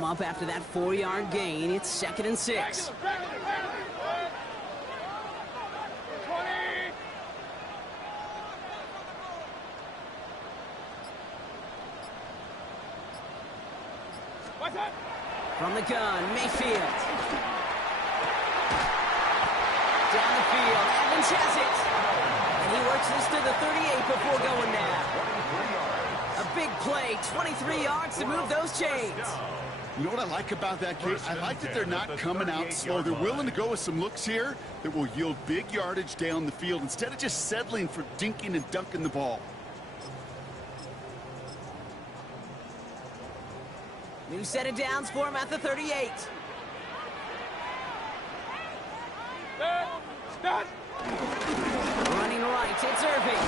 Up after that 4-yard gain, it's 2nd and 6. From the gun, Mayfield. Down the field, Evans has it. And he works this to the 38 before going down. A big play, 23 yards to move those chains. You know what I like about that, Kate? I like that they're not coming out slow. They're willing to go with some looks here that will yield big yardage down the field instead of just settling for dinking and dunking the ball. New set of downs for him at the 38. Running right, it's Irving.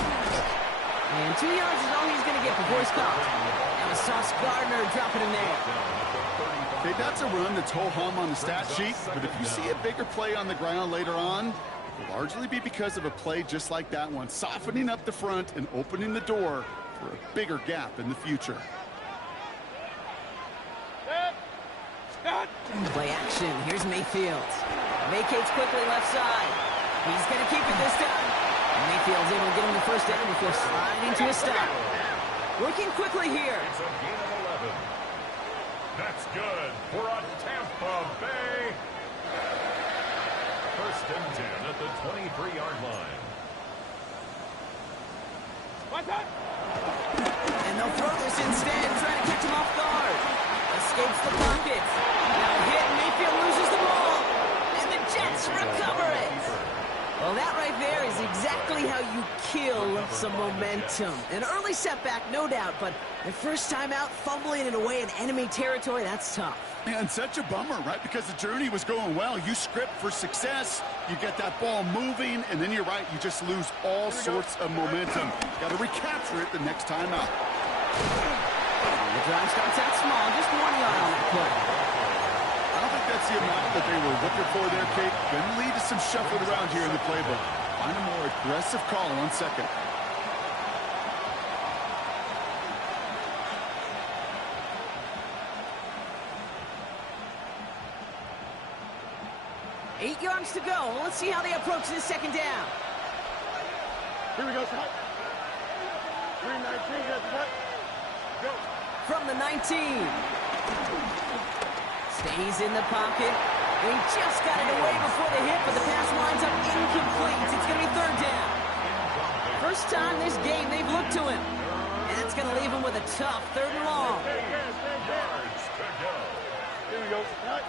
And 2 yards is all he's going to get before he's caught. That was Sauce Gardner dropping him there. Okay, that's a run that's ho-hum on the stat sheet, but if you see a bigger play on the ground later on, it will largely be because of a play just like that one, softening up the front and opening the door for a bigger gap in the future. Play action. Here's Mayfield. Vacates quickly left side. He's going to keep it this time. And Mayfield's able to get him the first down before sliding to a stop. Working quickly here. It's a gain of 11. That's good for a Tampa Bay. 1st and 10 at the 23-yard line. And they'll throw this instead, trying to catch him off guard. Escapes the pocket. Now hit, Mayfield loses the ball. And the Jets recover it. Well, that right there is exactly how you kill some momentum. An early setback, no doubt, but the first time out, fumbling it away in enemy territory, that's tough. And such a bummer, right? Because the journey was going well. You script for success, you get that ball moving, and then you're right, you just lose all sorts of momentum. Got to recapture it the next time out. The drive starts out small, just 1 yard on that play. I don't think that's the amount that they were looking for there, Kate. Going to lead to some shuffling around here in the playbook. Find a more aggressive call on 2nd. Eight yards to go. Let's see how they approach this 2nd down. Here we go, Scott. 319, go. From the 19. Stays in the pocket. He just got it away before the hit, but the pass winds up incomplete. It's going to be 3rd down. First time this game they've looked to him. And it's going to leave him with a tough 3rd and long. Here we go, Scott.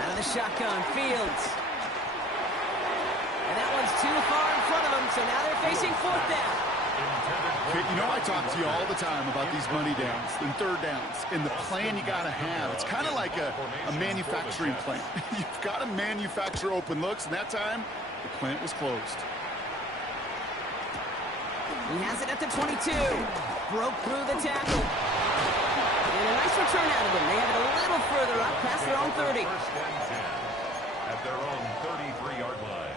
Out of the shotgun, Fields. And that one's too far in front of them, so now they're facing 4th down. Kate, you know I talk to you all the time about these money downs and 3rd downs and the plan you got to have. It's kind of like a manufacturing plant. You've got to manufacture open looks, and that time, the plant was closed. He has it at the 22. Broke through the tackle. And a nice return out of them. They have it a little further up past their own 30. 1st and 10 at their own 33-yard line.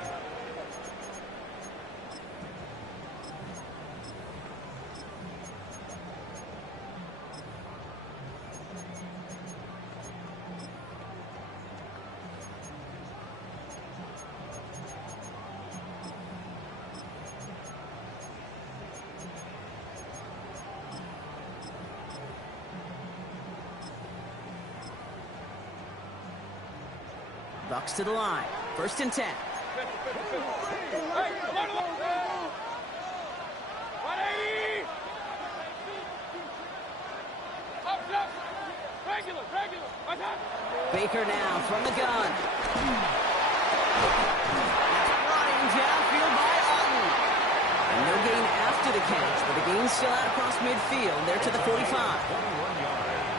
Bucks to the line. 1st and 10. Baker now from the gun. Running downfield by Otten. And no gain after the catch, but the gain's still out across midfield. They're to the 45.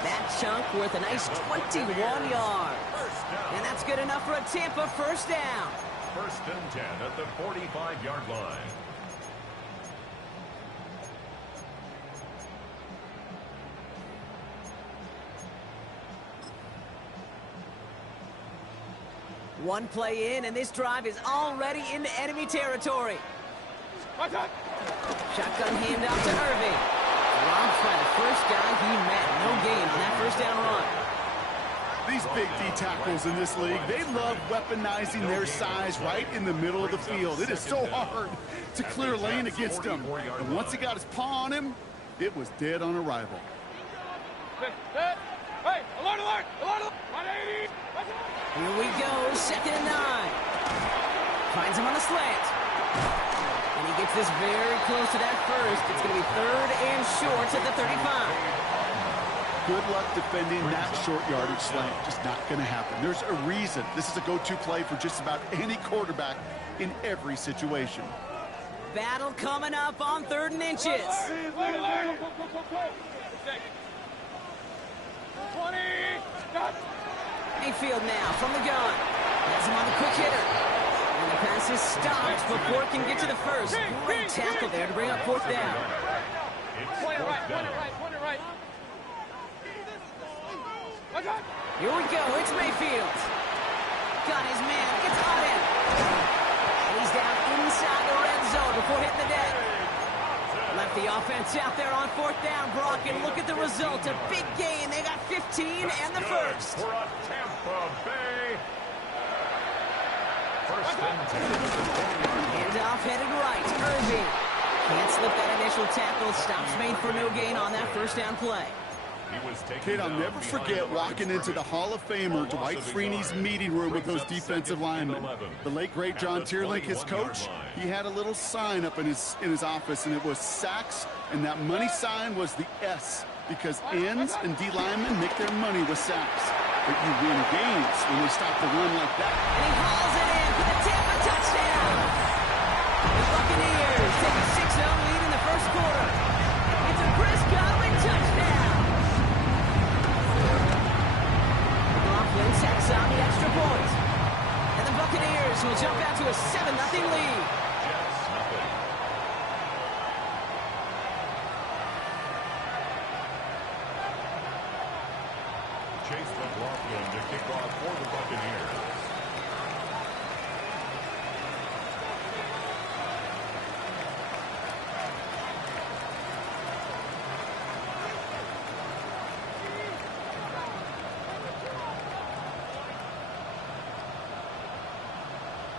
That chunk worth a nice 21 yards. And that's good enough for a Tampa 1st down. 1st and 10 at the 45-yard line. One play in, and this drive is already into enemy territory. Shotgun handoff to Irving. Robbed by the first guy he met. No gain on that 1st down run. These big D tackles in this league, they love weaponizing their size right in the middle of the field. It is so hard to clear lane against him. And once he got his paw on him, it was dead on arrival. Hey, alert, alert, alert, 180. Here we go, 2nd and 9. Finds him on the slant. And he gets this very close to that first. It's going to be 3rd and short at the 35. Good luck defending that short yardage slant. Just not going to happen. There's a reason this is a go-to play for just about any quarterback in every situation. Battle coming up on 3rd and inches. 20. Mayfield now from the gun. Has him on the quick hitter. And the pass is stopped before it can get to the first. Great tackle there to bring up 4th down. Point it right, point it right, point it right. Here we go, it's Mayfield. Got his man, gets on him. And he's down inside the red zone before hitting the deck. Left the offense out there on 4th down, Brock, and look at the result. A big gain. They got 15 and the first. For a Tampa Bay. 1st and 10. Handoff headed right, Irving. Can't slip that initial tackle. Stops made for no gain on that 1st down play. Kid, I'll never forget walking into the Hall of Famer Dwight Freeney's meeting room with those defensive linemen. The late, great John Tierlink, his coach, he had a little sign up in his office, and it was sacks, and that money sign was the S, because ends and D linemen make their money with sacks. But you win games when they stop the run like that. And he hauls it in for the Tampa touchdown. The Buccaneers take a 6-0 lead in the 1st quarter. It's a Chris Godwin touchdown. Sacks on the extra point. And the Buccaneers will jump out to a 7-0 lead. Chase McLaughlin to kick off for the Buccaneers.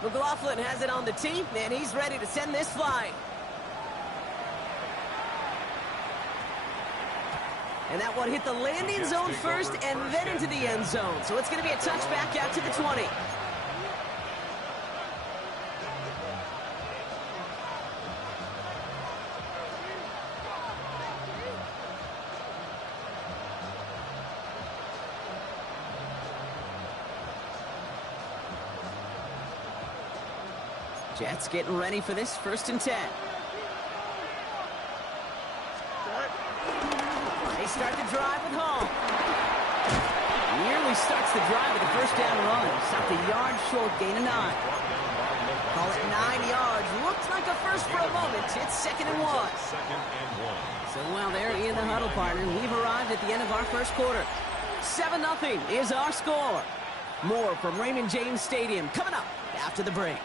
McLaughlin has it on the tee, and he's ready to send this flying. And that one hit the landing zone first and then into the end zone. So it's going to be a touchback out to the 20. Jets getting ready for this 1st and 10. They start the drive with home. Nearly starts the drive with the 1st down run. Stopped a yard short, gain of 9. Call it 9 yards. Looks like a first for a moment. It's 2nd and 1. So while they're in the huddle, partner, we've arrived at the end of our 1st quarter. 7-0 is our score. More from Raymond James Stadium coming up after the break.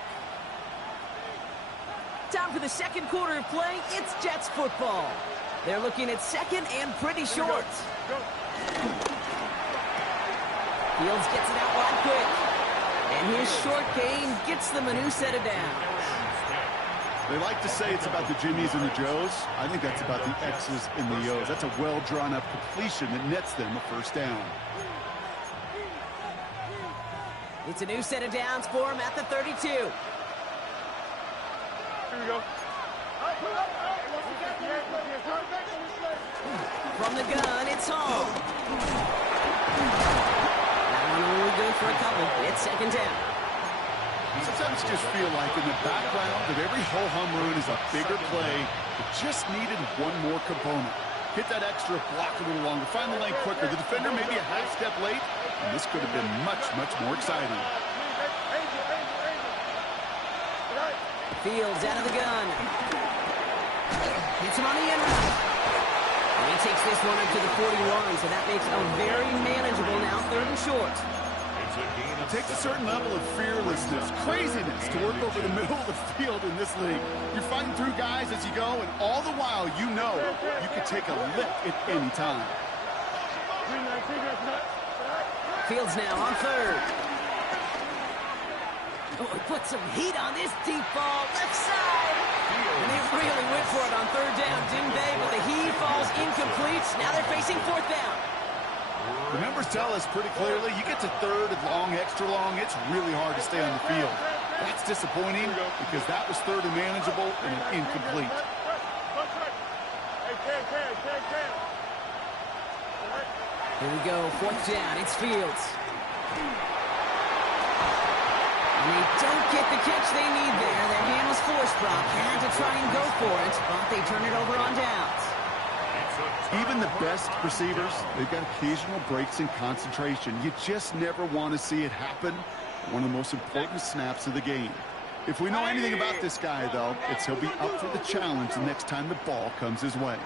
Time for the 2nd quarter of play. It's Jets football. They're looking at 2nd and pretty short. Fields gets it out wide quick. And his short gain gets them a new set of downs. They like to say it's about the Jimmies and the Joes. I think that's about the X's and the O's. That's a well-drawn-up completion that nets them a 1st down. It's a new set of downs for him at the 32. Here we go. From the gun, it's home. That one only good for a couple. It's 2nd down. Sometimes you just feel like in the background of every ho-hum run is a bigger play that just needed one more component. Hit that extra block a little longer, find the lane quicker. The defender may be a half step late, and this could have been much, much more exciting. Fields out of the gun. Hits him on the end route. And he takes this one up to the 41, so that makes it a very manageable now 3rd and short. It takes a certain level of fearlessness, craziness to work over the middle of the field in this league. You're fighting through guys as you go, and all the while you know you can take a lick at any time. Fields now on third. Oh, he put some heat on this deep ball, left side. And they really went for it on third down, didn't they? But the heave falls incomplete. Now they're facing fourth down. The numbers tell us pretty clearly, you get to third and long, extra long, it's really hard to stay on the field. That's disappointing because that was third and manageable and incomplete. Here we go, fourth down, it's Fields. And they don't get the catch they need there. Their hand was forced, Brock. Had to try and go for it, but they turn it over on downs. Even the best receivers, they've got occasional breaks in concentration. You just never want to see it happen. One of the most important snaps of the game. If we know anything about this guy, though, it's he'll be up for the challenge the next time the ball comes his way.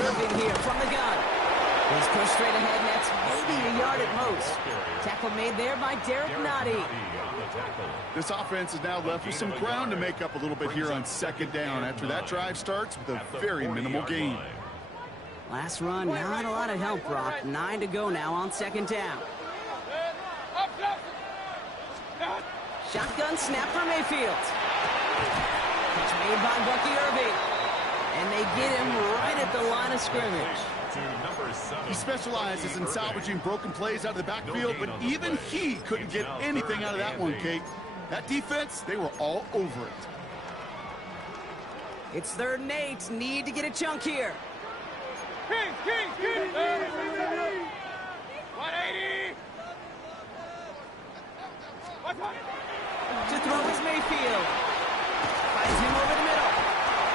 Irving here from the gun. He's pushed straight ahead, and that's maybe a yard at most. Tackle made there by Derek Nottie. This offense is now left with some ground to make up a little bit here on second down after that drive starts with a very minimal gain. Last run, not a lot of help, Brock. 9 to go now on second down. Shotgun snap for Mayfield. Catch made by Bucky Irving. And they get him right at the line of scrimmage. He specializes in salvaging broken plays out of the backfield, but even he couldn't get anything out of that one, Kate. That defense, they were all over it. It's 3rd and 8. Need to get a chunk here. King! 180! To throw is Mayfield. Finds him over the middle.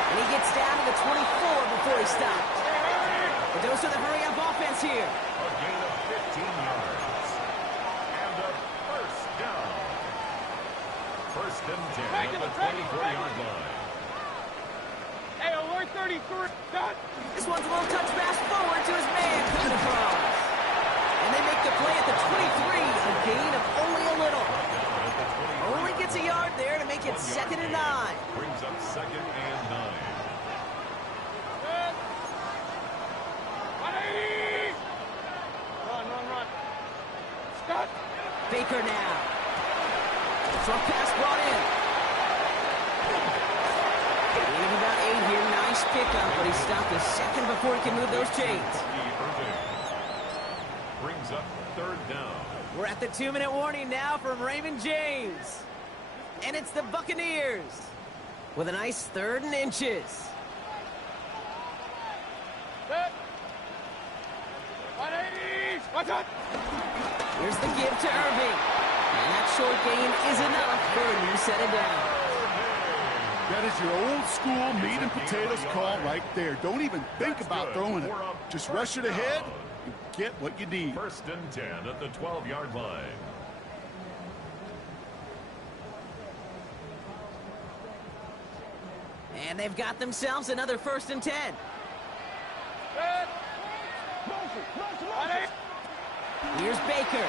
And he gets down to the 24 before he stops. The dose of the hurry-up offense here. A gain of 15 yards. And a first down. First and 10 at the 24-yard line. Hey, alert 33. Done. This one's a little touch pass forward to his man coming across. And they make the play at the 23. A gain of only a little. Only gets a yard there to make it 2nd and 9. Brings up 2nd and 9. 180! Run. Stop. Baker now. Short pass brought in. Gain of about 8 here. Nice pickup, but he stopped a second before he can move those chains. Brings up 3rd down. We're at the 2-minute warning now from Raymond James. And it's the Buccaneers with a nice 3rd and inches. Set. 180! Watch out! Here's the give to Irving. And that short gain is enough for a new set of downs. That is your old school meat and potatoes call right there. Don't even think about throwing it. Just rush it ahead and get what you need. 1st and 10 at the 12-yard line. And they've got themselves another 1st and 10. Set. Here's Baker.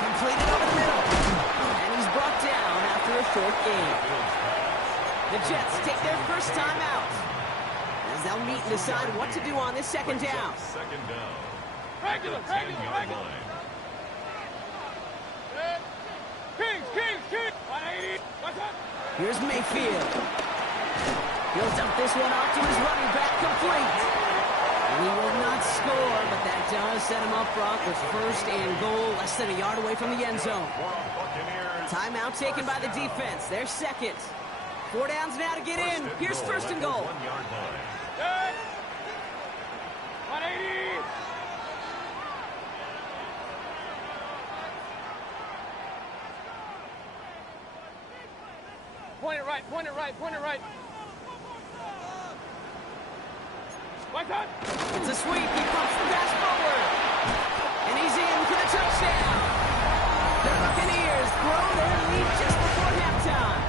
Completed over the middle. And he's brought down after a short gain. The Jets take their first time out, as they'll meet and decide what to do on this 2nd down. 2nd down. Regular. 10-yard line. Set. King! 180! Watch out! Here's Mayfield. He'll dump this one off to his running back, complete. And he will not score, but that does set him up, Brock, with 1st and goal, less than a yard away from the end zone. Timeout taken by the defense. Their 2nd. 4 downs now to get in. Here's 1st and goal. 1-yard line. Set. 180! Point it right. Watch out! It's a sweep. He pumps the pass forward. And he's in for the touchdown. The Buccaneers grow their lead just before halftime.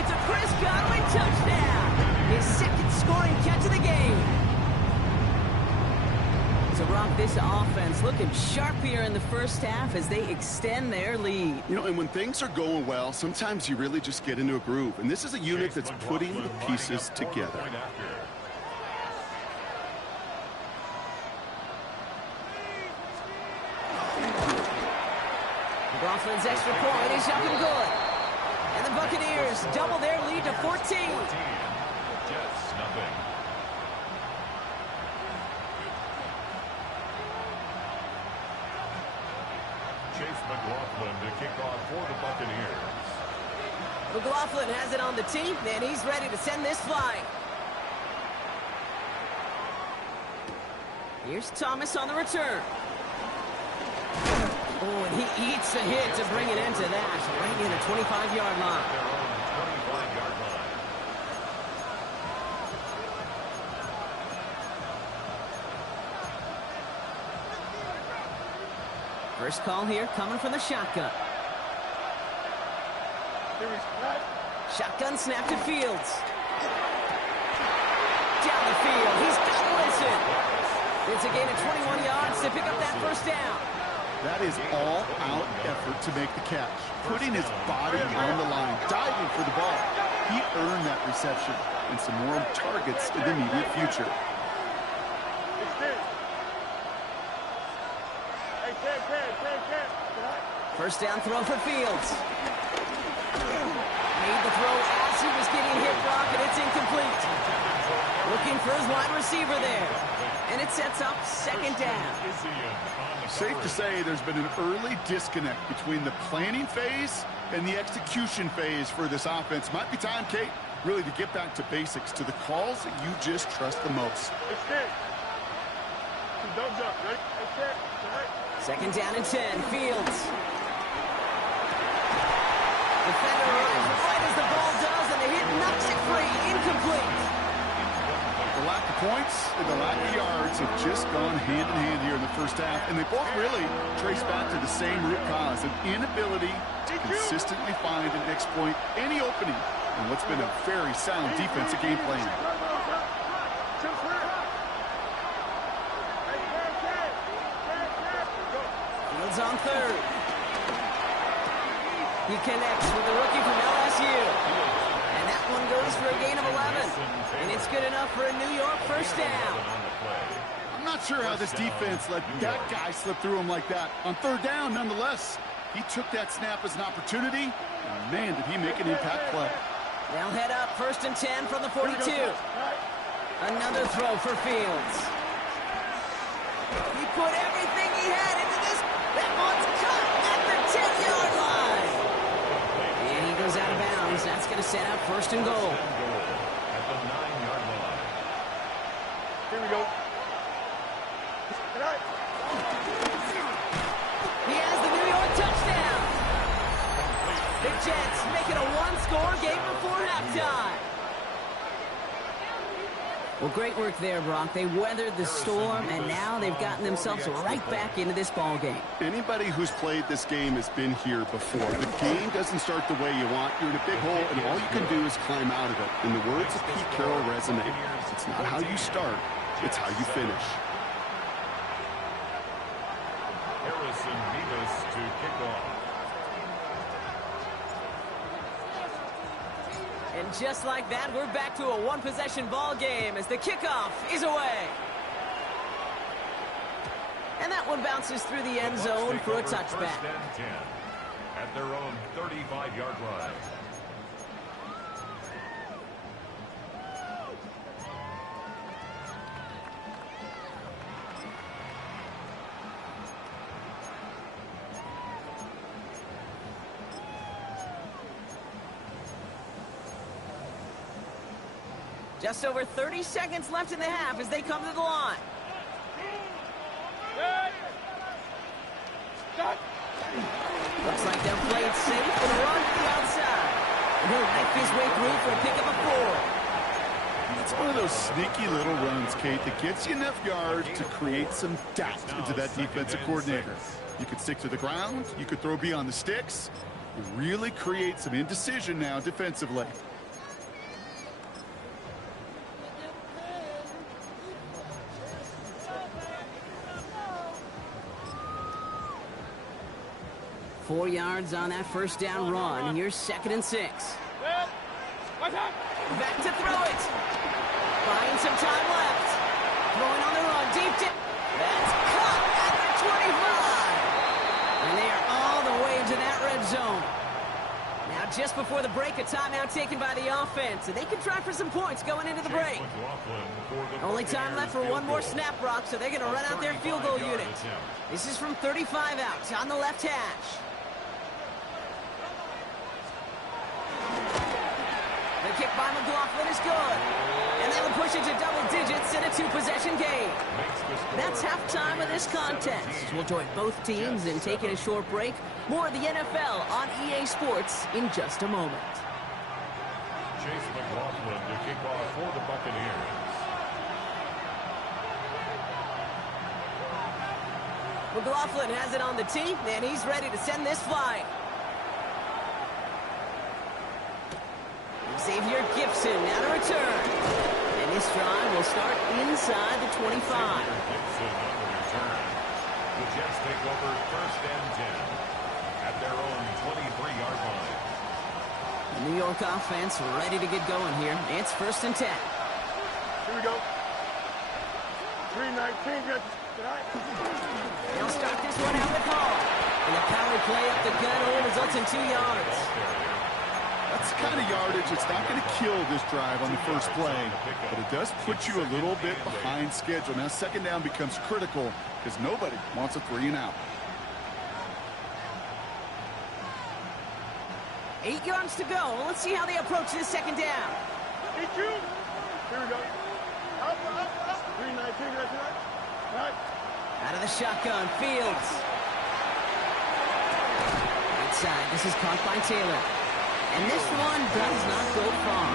It's a Chris Godwin touchdown. His 2nd scoring catch of the game. So So, Brock, this offense looking sharp here in the first half as they extend their lead. You know, and when things are going well, sometimes you really just get into a groove. And this is a unit that's putting the pieces together. McLaughlin's extra point is up and good. And the Buccaneers double their lead to 14. Jets, nothing. Chase McLaughlin to kick off for the Buccaneers. McLaughlin has it on the tee, and he's ready to send this flying. Here's Thomas on the return. Oh, and he eats the hit to bring it into that, right near the 25-yard line. Their own 25-yard line. First call here coming from the shotgun. Shotgun snap to Fields. Down the field, he's got Wilson. It's a gain of 21 yards to pick up that first down. That is all-out effort to make the catch, putting his body on the line, diving for the ball. He earned that reception and some more targets in the immediate future. First down throw for Fields. Made the throw as he was getting hit, Brock, and it's incomplete. Looking for his wide receiver there. And it sets up second down. Safe to say there's been an early disconnect between the planning phase and the execution phase for this offense. Might be time, Kate, really to get back to basics, to the calls that you just trust the most. Second down and 10, Fields. Defender arrives right as the ball does, and the hit knocks it free. Incomplete. The lack of points and the lack of yards have just gone hand in hand here in the first half, and they both really trace back to the same root cause, an inability to consistently find and exploit any opening in what's been a very sound defensive game plan. Fields on third. He connects with the rookie from LSU. And that one goes for a gain of 11. And it's good enough for a New York first down. I'm not sure how this defense let that guy slip through him like that. On third down, nonetheless, he took that snap as an opportunity, and man, did he make an impact play. They'll head up first and 10 from the 42. Another throw for Fields. He put everything he had into this. That one's cut at the 10-yard line. And he goes out of bounds. That's going to set up first and goal. At the 9-yard line. Here we go. He has the New York touchdown. The Jets make it a one-score game before halftime. Well, great work there, Brock. They weathered the storm, and now they've gotten themselves right back into this ball game. Anybody who's played this game has been here before. The game doesn't start the way you want. You're in a big hole, and all you can do is climb out of it. In the words of Pete Carroll resonate, it's not how you start, it's how you finish. Harrison Vivas to kick off. And just like that, we're back to a one-possession ball game as the kickoff is away. And that one bounces through the end zone for a touchback. First and 10 at their own 35-yard line. Just over 30 seconds left in the half as they come to the line. Looks like they'll play it safe and run to the outside. And he'll knife his way through for a pickup of 4. It's one of those sneaky little runs, Kate, that gets you enough yards to create some doubt into that defensive coordinator. You could stick to the ground, you could throw beyond the sticks, and really create some indecision now defensively. 4 yards on that first down run. Here's 2nd and 6. Back to throw it. Buying some time left. Throwing on the run. Deep dip. That's caught at the 25. And they are all the way into that red zone. Now, just before the break, a timeout taken by the offense. And they can try for some points going into the break. Only time left for one more snap, Brock, so they're going to run out their field goal unit. This is from 35 out on the left hash. The kick by McLaughlin is good. And they will push it to double digits in a 2-possession game. That's halftime of this contest. We'll join both teams in taking a short break. More of the NFL on EA Sports in just a moment. Chase McLaughlin to kick off for the Buccaneers. McLaughlin has it on the tee, and he's ready to send this flying. Xavier Gibson now to return. And this drive will start inside the 25. Gibson on the return. The Jets take over 1st and 10 at their own 23-yard line. The New York offense ready to get going here. It's 1st and 10. Here we go. 3:19. They'll start this one out with Hall. And the power play up the gut only results in 2 yards. That's the kind of yardage it's not going to kill this drive on the first play, but it does put you a little bit behind schedule. Now, 2nd down becomes critical because nobody wants a 3-and-out. 8 yards to go. Let's see how they approach this 2nd down. Here we go. Up. 3:19. Right. Out of the shotgun, Fields. Inside, this is caught by Taylor. And this one does not go far.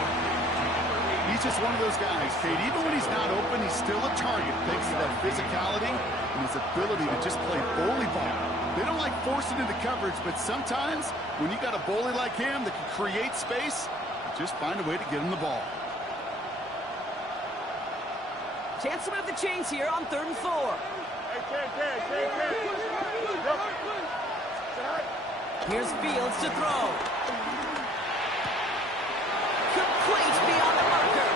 He's just one of those guys, Kate. Even when he's not open, he's still a target thanks to that physicality and his ability to just play bully ball. They don't like forcing into coverage, but sometimes when you got a bully like him that can create space, just find a way to get him the ball. Chance to move the chains here on 3rd and 4. Here's Fields to throw. Complete beyond the marker.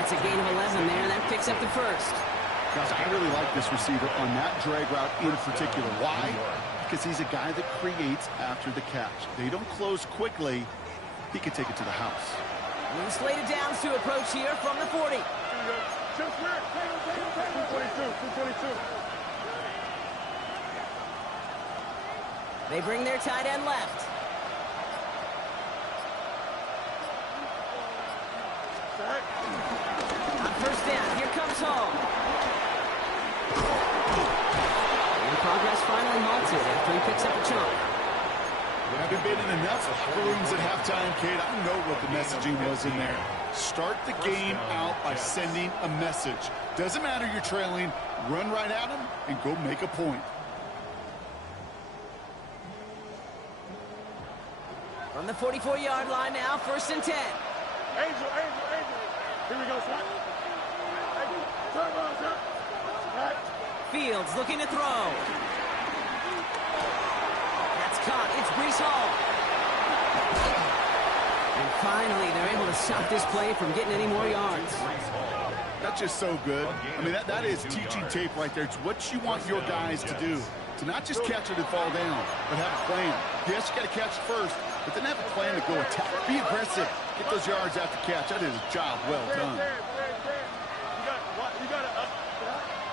It's a gain of 11 there. That picks up the 1st. Guys, I really like this receiver on that drag route in particular. Why? Because he's a guy that creates after the catch. They don't close quickly. He can take it to the house. New slated downs to approach here from the 40. 222. They bring their tight end left. On 1st down, here comes Hall. And progress finally halted after he picks up a chunk. Having been in enough locker rooms at halftime, Kate, I know what the messaging was in there. Start the game out by sending a message. Doesn't matter you're trailing, run right at them and go make a point. From the 44-yard line now, 1st and 10. Angel. Here we go, son. Turn on, son. Fields looking to throw. That's caught. It's Breece Hall. And finally, they're able to stop this play from getting any more yards. That's just so good. I mean, that is teaching tape right there. It's what you want your guys to do. To not just catch it and fall down, but have a plan. Yes, you got to catch first, but then have a plan to go attack. Be aggressive. Get those yards after catch. That is a job well done.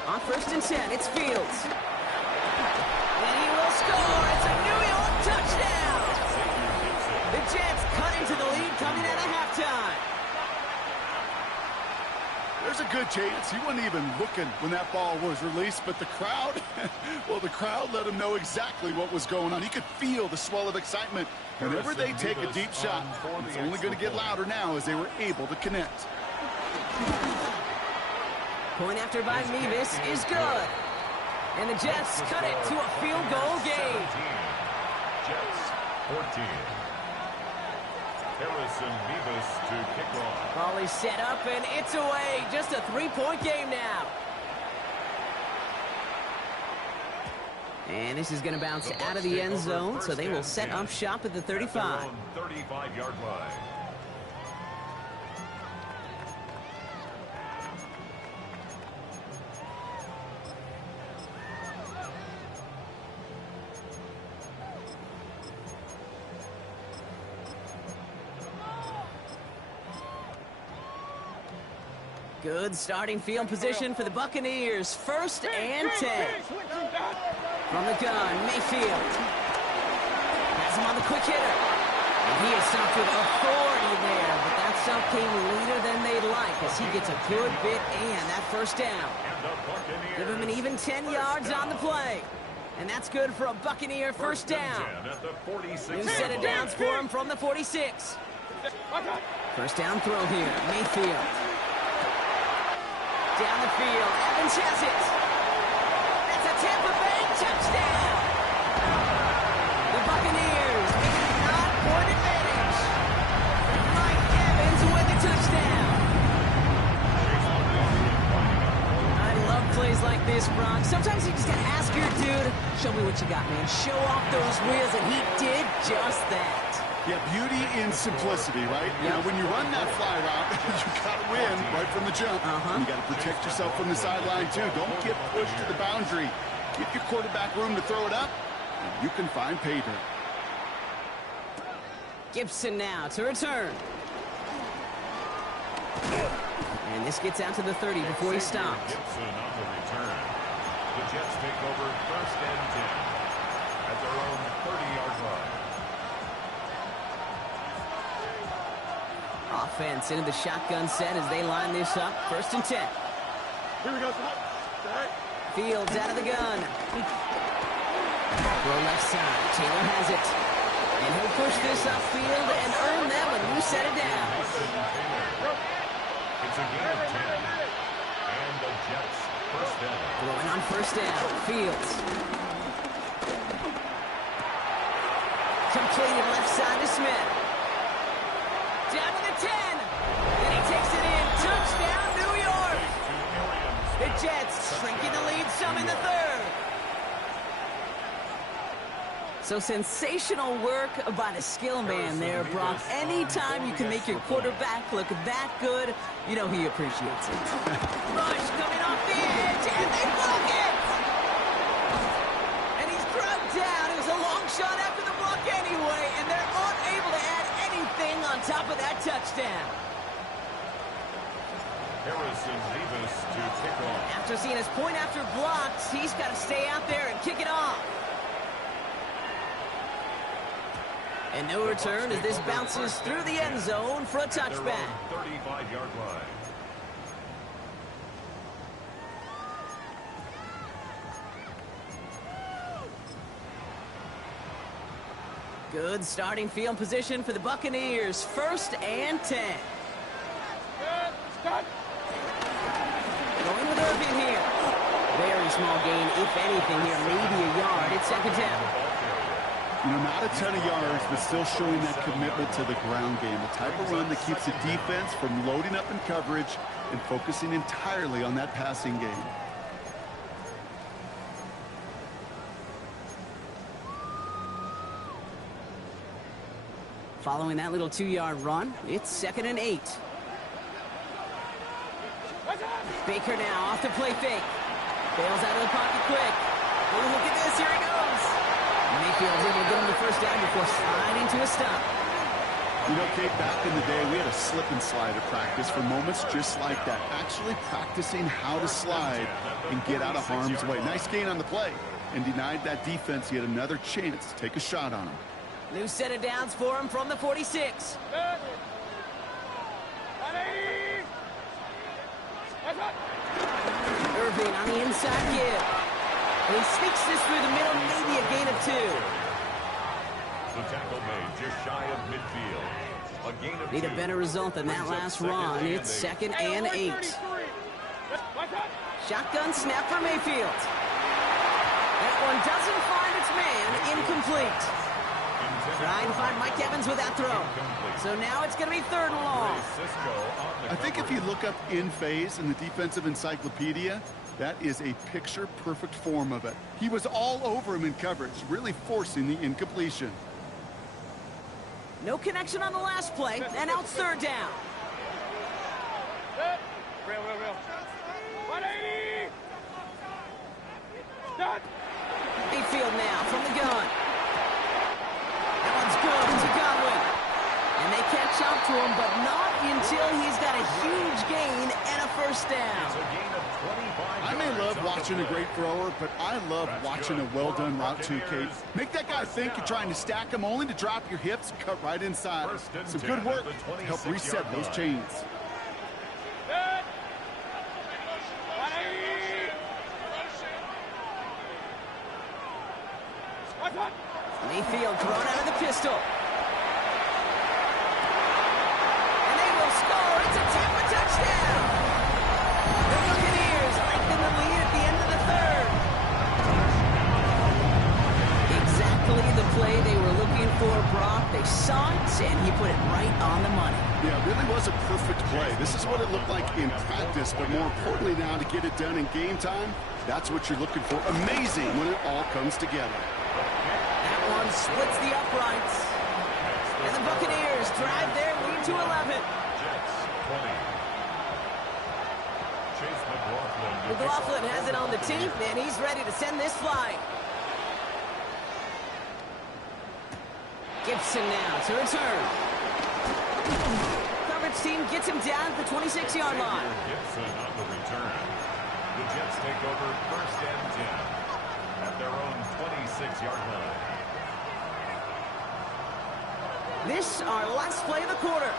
On 1st and 10, it's Fields. And he will score. It's a New York touchdown. The Jets cut into the lead coming out of halftime. There's a good chance he wasn't even looking when that ball was released, but the crowd, well, the crowd let him know exactly what was going on. He could feel the swell of excitement. Whenever they take a deep shot, it's only going to get louder now as they were able to connect. Point after by Mevis is good. And the Jets cut it to a field goal game. Jets 14. Harrison Mevis to kick off. Ball is set up and it's away. Just a 3-point game now. And this is going to bounce out of the end zone, so they will set up shop at the 35. 35-yard line. Good starting field position for the Buccaneers. First and 10. From the gun, Mayfield. Has him on the quick hitter. And he is stopped with authority there, but that stop came later than they'd like as he gets a good bit and that first down. Give him an even 10 yards on the play. And that's good for a Buccaneer first down. New set of downs for him from the 46. First down throw here, Mayfield. Down the field, Evans has it. That's a Tampa Bay touchdown. The Buccaneers make it a 9-point advantage. Mike Evans with the touchdown. I love plays like this, Brock. Sometimes you just gotta ask your dude, show me what you got, man. Show off those wheels, and he did just that. Yeah, beauty in simplicity, right? You know, when you run that fly route, you got to win right from the jump. You got to protect yourself from the sideline, too. Don't get pushed to the boundary. Give your quarterback room to throw it up, and you can find pay dirt. Gibson now to return. And this gets out to the 30 before he stops. Gibson on the return. The Jets take over first and 10 at their own 30-yard line. Offense into the shotgun set as they line this up. First and 10. Here we go. Fields out of the gun. Throw left side. Taylor has it. And he'll push this upfield and earn them a new set of downs. It's a gain of 10. And the Jets first down. Throwing on first down. Fields. Completed left side to Smith. Down to the 10. And he takes it in. Touchdown, New York. The Jets shrinking the lead some in the third. So sensational work by the skill man there, Brock. Anytime you can make your quarterback look that good, you know he appreciates it. Rush coming off the edge, and they block it. And he's drugged down. It was a long shot after the block anyway, and they're unable to add anything on top of that touchdown. Harrison Davis to kick off. After seeing his point after blocks, he's got to stay out there and kick it off. And no return as this bounces through the end zone for a touchback. 35-yard line. Good starting field position for the Buccaneers. First and 10. Going with Irving here. Very small gain, if anything here, maybe a yard. It's second down. You know, not a ton of yards, but still showing that commitment to the ground game. The type of run that keeps the defense from loading up in coverage and focusing entirely on that passing game. Following that little 2-yard run, it's second and 8. Baker now off the play fake. Bails out of the pocket quick. Oh, look at this. Here he goes. Mayfield's able to get him the first down before sliding to a stop. You know, Kate, back in the day, we had a slip and slide at practice for moments just like that. Actually practicing how to slide and get out of harm's way. Nice gain on the play and denied that defense yet another chance to take a shot on him. New set of downs for him from the 46. Irving on the inside give. And he sneaks this through the middle, maybe a gain of 2. The tackle made just shy of midfield. A gain of 2. Need a better result than that last run. It's second and 8. Shotgun snap for Mayfield. That one doesn't find its man. Incomplete. Trying to find Mike Evans with that throw. So now it's going to be third and long. I think if you look up in phase in the defensive encyclopedia, That is a picture-perfect form of it. He was all over him in coverage, really forcing the incompletion. No connection on the last play, and now it's third down. Real. 180! Done! Mayfield now from the gun. That one's good to Godwin. And they catch up to him, but not until he's got a huge gain and a first down. It's a gain of 25 I may yards love on the watching a play. great thrower, but I love watching a well-done route too, Kate. Make that guy think you're trying to stack him only to drop your hips and cut right inside. First and Some 10 good at work the to help 26-yard reset those line. chains. Good! 180! What? Mayfield thrown out of the pistol. And they will score. It's a Tampa touchdown. The Buccaneers lengthen the lead at the end of the third. Exactly the play they were looking for, Brock. They saw it, and he put it right on the money. Yeah, it really was a perfect play. This is what it looked like in practice, but more importantly now to get it done in game time, that's what you're looking for. Amazing when it all comes together. That one splits the uprights. And the Buccaneers drive their lead to 11. Jets 20. Chase McLaughlin. McLaughlin has it on the team, and he's ready to send this flying. Gibson now to return. Coverage team gets him down at the 26-yard line. Gibson on the return. The Jets take over first and 10 at their own 26-yard line. This our last play of the quarter.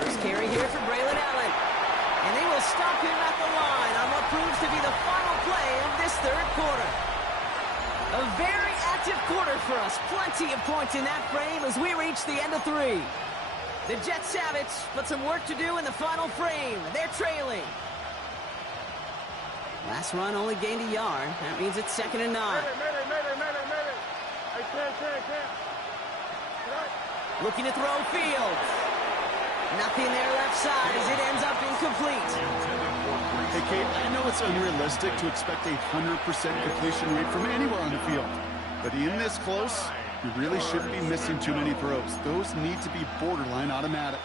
First carry here for Braylon Allen. And they will stop him at the line on what proves to be the final play of this third quarter. A very active quarter for us. Plenty of points in that frame as we reach the end of 3. The Jets have it, but some work to do in the final frame. They're trailing. Last run only gained a yard. That means it's 2nd and 9. Mayday. Hey, can't. Looking to throw Fields. Nothing there left side as it ends up incomplete. Hey, Kate, I know it's unrealistic to expect a 100% completion rate from anywhere on the field. But in this close, you really shouldn't be missing too many throws. Those need to be borderline automatic.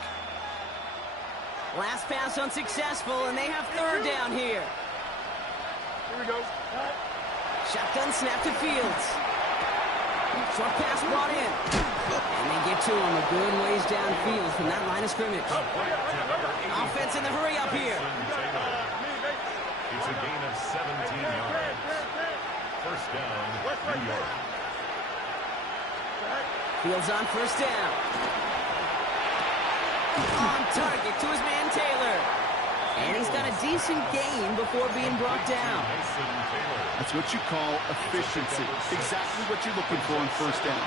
Last pass unsuccessful, and they have third down here. Here we go. Shotgun snap to Fields. Short pass brought in. And they get to him a good ways downfield from that line of scrimmage. Offense in the hurry up here. It's a gain of 17 yards. First down, New York. Fields on first down. On target to his man Taylor. And he's got a decent gain before being brought down. That's what you call efficiency. Exactly what you're looking for on first down.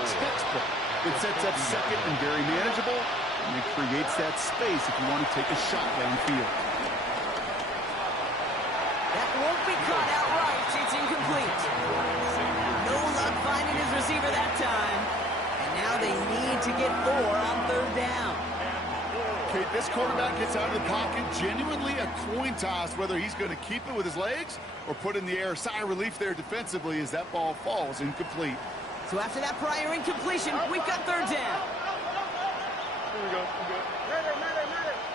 Textbook. It sets up second and very manageable, and it creates that space if you want to take a shot downfield. That won't be caught outright. It's incomplete. No luck finding his receiver that time. And now they need to get 4 on third down. Okay, this quarterback gets out of the pocket, genuinely a coin toss whether he's going to keep it with his legs or put in the air. Sigh of relief there defensively as that ball falls incomplete. So after that prior incompletion, we've got third down. Here we go. Mayday.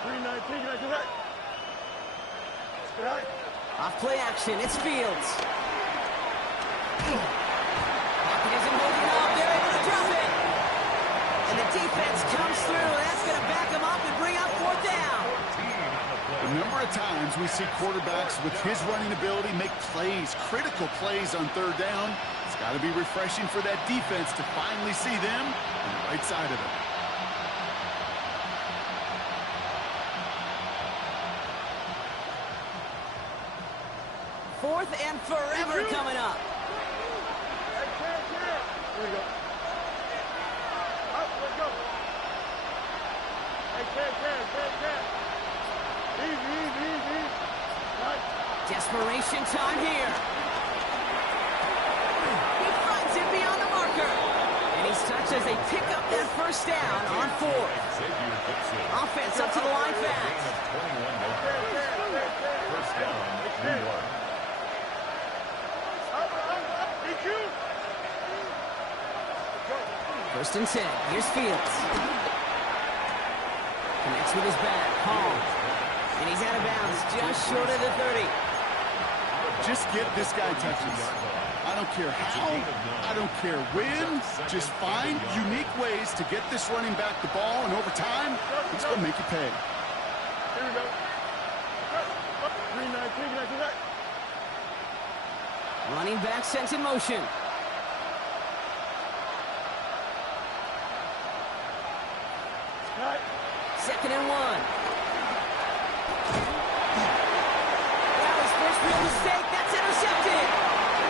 319, get right. Right. Off play action, it's Fields. Pocket isn't moving up, they're able to drop it. And the defense comes through, that's going to back them up and bring up fourth down. A number of times we see quarterbacks with his running ability make plays, critical plays on third down. It's got to be refreshing for that defense to finally see them on the right side of it. Fourth and forever coming up. Hey, can't. Here we go. Up, let's go. Hey, can't. Easy. Right. Desperation time here. He finds it beyond the marker. And he's touched as they pick up that first down on 4th. Offense up to the line fast. First and 10. Here's Fields. Connects with his back. Hall. And he's out of bounds, just short of the 30. Just get this guy touches. I don't care how, I don't care when. Just find unique ways to get this running back the ball, and over time, he's going to make you pay. Here we go. 3-9. Running back sent in motion. Cut. 2nd and 1. That was first real mistake. That's intercepted.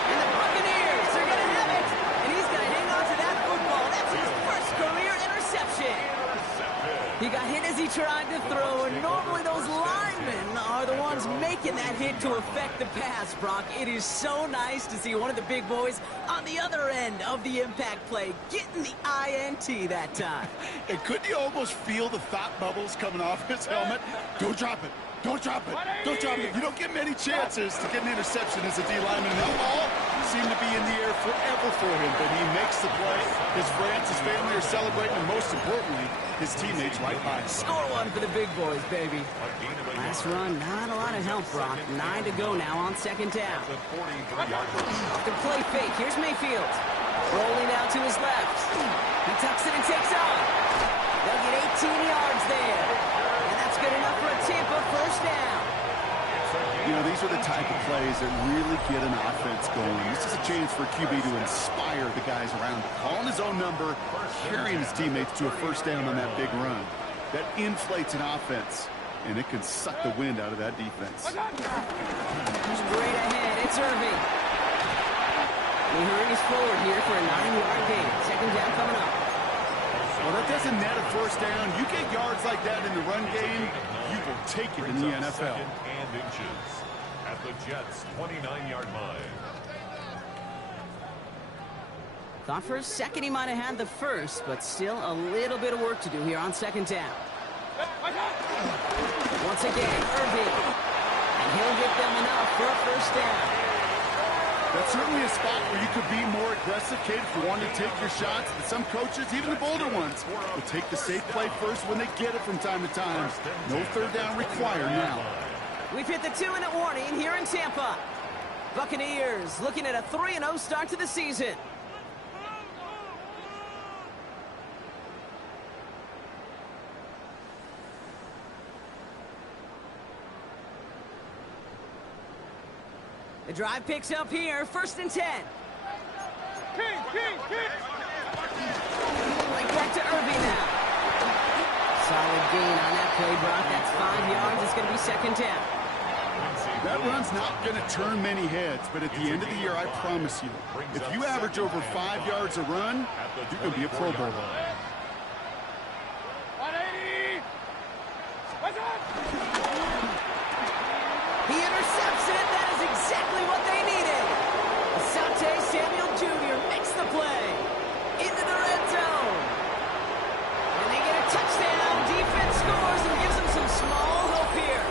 And the Buccaneers are going to have it. And he's going to hang on to that football. That's his first career interception. He got hit as he tried to throw, and normally those linemen are the ones making that hit to affect the pass, Brock. It is so nice to see one of the big boys on the other end of the impact play, getting the INT that time. And couldn't you almost feel the thought bubbles coming off his helmet? Don't drop it. Don't drop it. Don't drop it. You don't get many chances to get an interception as a D lineman. And that ball seemed to be in the air forever for him, but he makes the play. His friends, his family are celebrating, and most importantly, his teammates right by him. Score one for the big boys, baby. Last run, not a lot of help, Brock. 9 to go now on 2nd down. The play fake. Here's Mayfield. Rolling out to his left. He tucks it and takes off. They'll get 18 yards there. And that's good enough for a Tampa first down. You know, these are the type of plays that really get an offense going. This is a chance for QB to inspire the guys around him. Calling his own number, carrying his teammates to a first down on that big run. That inflates an offense, and it can suck the wind out of that defense. Straight ahead, it's Irving. He hurries forward here for a 9-yard gain. 2nd down coming up. Well, that doesn't net a first down. You get yards like that in the run game, you will take it in the NFL. And inches at the Jets' 29-yard line. Thought for a second he might have had the first, but still a little bit of work to do here on 2nd down. Once again, Irving. And he'll get them enough for a first down. That's certainly a spot where you could be more aggressive, Kate, if you want to take your shots. But some coaches, even the bolder ones, will take the safe play first when they get it from time to time. No third down required now. We've hit the 2-minute warning here in Tampa. Buccaneers looking at a 3-0 start to the season. The drive picks up here, 1st and 10. King. Right back to Irving now. Solid gain on that play, Brock. That's 5 yards. It's going to be 2nd down. That run's not going to turn many heads, but at the end of the year, I promise you, if you average over 5 yards a run, you're going to be a Pro Bowler. 180. What's up? He intercepts it. That is exactly what they needed. Asante Samuel Jr. makes the play into the red zone. And they get a touchdown. Defense scores and gives them some small hope here.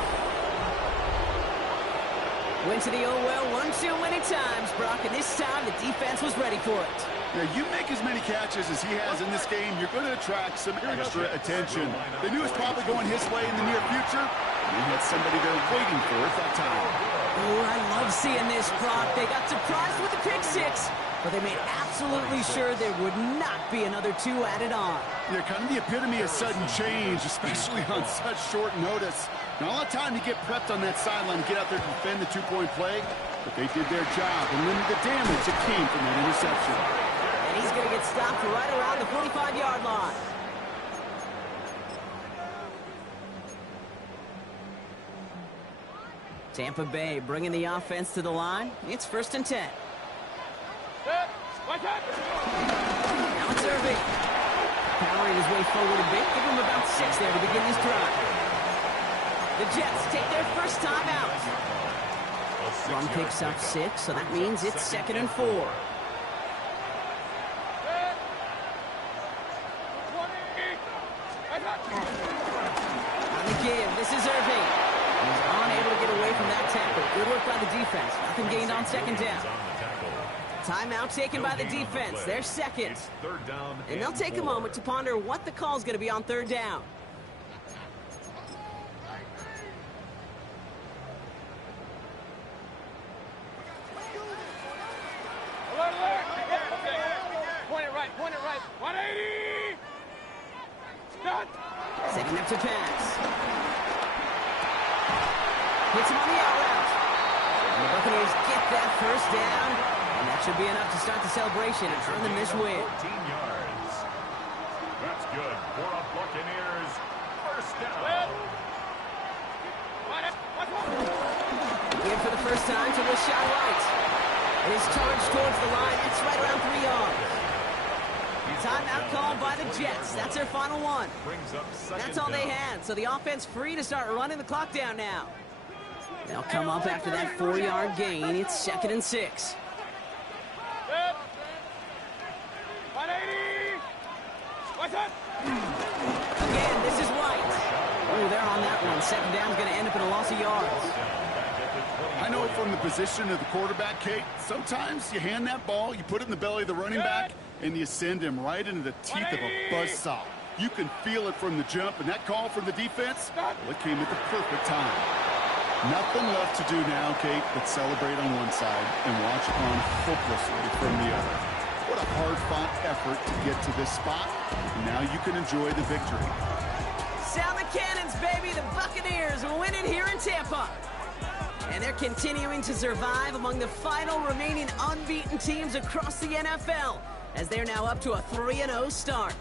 Went to the oh-well 1 too many times, Brock, and this time the defense was ready for it. Now, you make as many catches as he has in this game, you're going to attract some extra attention. They knew it was probably going his way in the near future. He had somebody there waiting for it that time. Oh, I love seeing this, Brock. They got surprised with the pick six, but they made absolutely sure there would not be another 2 added on. Yeah, kind of the epitome of sudden change, especially on such short notice. Not a lot of time to get prepped on that sideline and get out there to defend the 2-point play, but they did their job and limited the damage that came from that interception. And he's going to get stopped right around the 45-yard line. Tampa Bay bringing the offense to the line. It's 1st and 10. Now it's Irving. Powering his way forward a bit. Give him about 6 there to begin this drive. The Jets take their first time out. Run picks up 6, so that means it's 2nd and 4. On the give, this is Irving. He's unable to get away from that tackle. Good work by the defense. Nothing gained on 2nd down. Timeout taken by the defense. Their second. It's third down And they'll take a 4. moment to ponder what the call's going to be on third down. Alert, alert. Point it right, 180. Stop. Setting up to pass. Hits him on the out route. And the Buccaneers get that first down. And that should be enough to start the celebration and earn them this win. 14 yards. That's good for a Buccaneers first down. In for the first time to Rashawn White. And his charge towards the line. It's right around 3 yards. Timeout called by the Jets. That's their final one. Brings up second That's all they down. had. So the offense free to start running the clock down now. They'll come up after that 4-yard gain. It's 2nd and 6. 180. What's up? Again, this is White. Oh, they're on that one. Second down's going to end up in a loss of yards. I know from the position of the quarterback, Kate, sometimes you hand that ball, you put it in the belly of the running back, and you send him right into the teeth of a buzzsaw. You can feel it from the jump, and that call from the defense, well, it came at the perfect time. Nothing left to do now, Kate, but celebrate on one side and watch on hopelessly from the other. What a hard-fought effort to get to this spot. Now you can enjoy the victory. Sound the cannons, baby. The Buccaneers will win it here in Tampa. And they're continuing to survive among the final remaining unbeaten teams across the NFL, as they're now up to a 3-0 start.